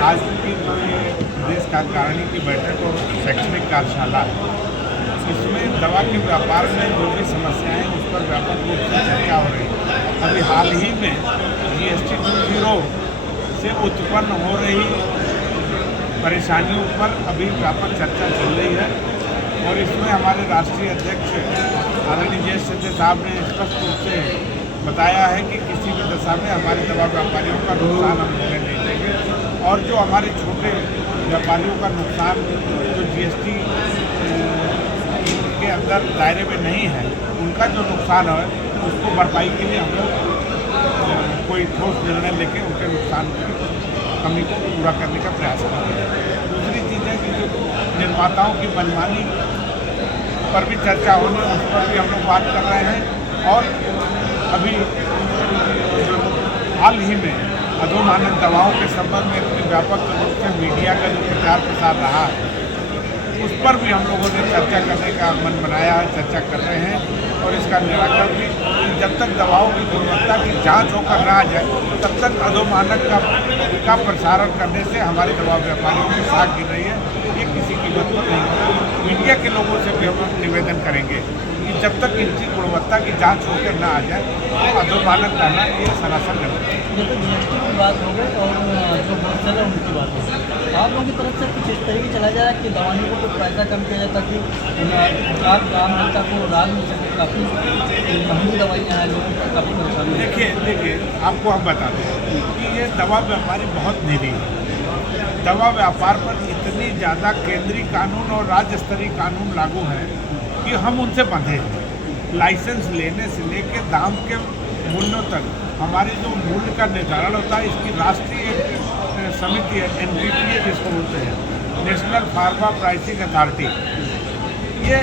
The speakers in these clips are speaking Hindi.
आज की जो ये प्रदेश कार्यकारिणी की बैठक और शैक्षणिक कार्यशाला है, इसमें दवा के व्यापार में जो भी समस्याएं उस पर व्यापक रूप से चर्चा हो रही है। अभी हाल ही में GST 2.0 से उत्पन्न हो रही परेशानियों पर अभी व्यापक चर्चा चल रही है और इसमें हमारे राष्ट्रीय अध्यक्ष आदरणीय जयेश सिंह साहब ने स्पष्ट रूप से बताया है कि किसी भी दशा में हमारे दवा व्यापारियों का नुकसान हम होने नहीं देंगे और जो हमारे छोटे व्यापारियों का नुकसान जो GST के अंदर दायरे में नहीं है, उनका जो नुकसान है उसको भरपाई के लिए हम लोग कोई ठोस निर्णय लेके उनके नुकसान की कमी को पूरा करने का प्रयास करेंगे। दूसरी चीज़ है कि जो निर्माताओं की मनमानी पर भी चर्चा होने उस पर भी हम लोग बात कर रहे हैं और अभी जो हाल ही में अधोमानक दवाओं के संबंध में इतनी व्यापक रूप से मीडिया का जो प्रचार प्रसार रहा है उस पर भी हम लोगों ने चर्चा करने का मन बनाया है, चर्चा कर रहे हैं और इसका निराकरण भी जब तक दवाओं की गुणवत्ता की जांच होकर ना आ जाए तब तक अधोमानक का प्रसारण करने से हमारे दवा व्यापारियों की साख गिर रही है, ये किसी कीमत पर नहीं। मीडिया के लोगों से भी हम निवेदन करेंगे कि जब तक इनकी गुणवत्ता की जांच होकर ना आ जाए तो अधोमानक करना ये सरासर गलत है। देखो GST की बात हो गई और जो होलसेलर है उनकी बात हो गई, आप लोगों की तरफ से कुछ इस तरीके चला जा रहा है कि दवाइयों को कुछ पैसा कम किया जाए ताकि आम जनता को राहत मिल सके। काफ़ी महंगी दवाइयाँ हैं, लोगों को काफ़ी परेशानी है। देखिए आपको हम बता दें कि ये दवा व्यापारी बहुत निरी है। दवा व्यापार पर इतनी ज़्यादा केंद्रीय कानून और राज्य स्तरीय कानून लागू हैं कि हम उनसे बंधे हैं। लाइसेंस लेने से लेकर दाम के मूल्यों तक हमारे जो मूल्य का निर्धारण होता है, इसकी राष्ट्रीय समिति है NPPA जिसको बोलते हैं, नेशनल फार्मा प्राइसिंग अथॉरिटी, ये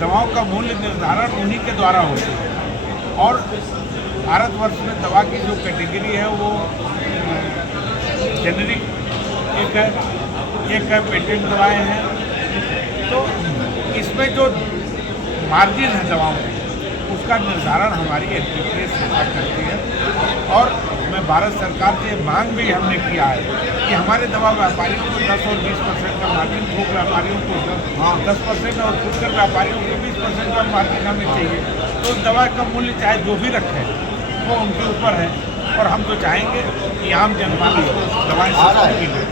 दवाओं का मूल्य निर्धारण उन्हीं के द्वारा होता है और भारतवर्ष में दवा की जो कैटेगरी है वो जेनरिक एक है पेटेंट दवाएं हैं। तो इसमें जो मार्जिन है दवाओं में उसका निर्धारण हमारी NPPA संस्था करती है और मैं भारत सरकार से मांग भी हमने किया है कि हमारे दवा व्यापारियों को 10 और 20% का मार्जिन, थोक व्यापारियों को 10% और फुटकर व्यापारियों को 20% का मार्जिन हमें चाहिए। तो दवा का मूल्य चाहे जो भी रखें वो उनके ऊपर है और हम तो चाहेंगे कि आम जनमानस को दवाएँ सस्ती मिलें।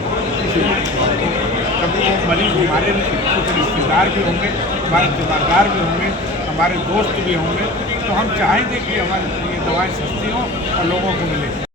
कभी वो मरीज हमारे कुछ रिश्तेदार भी होंगे, हमारे दुकानदार भी होंगे, हमारे दोस्त भी होंगे, तो हम चाहेंगे कि हमारी ये दवाएं सस्ती हों और लोगों को मिले।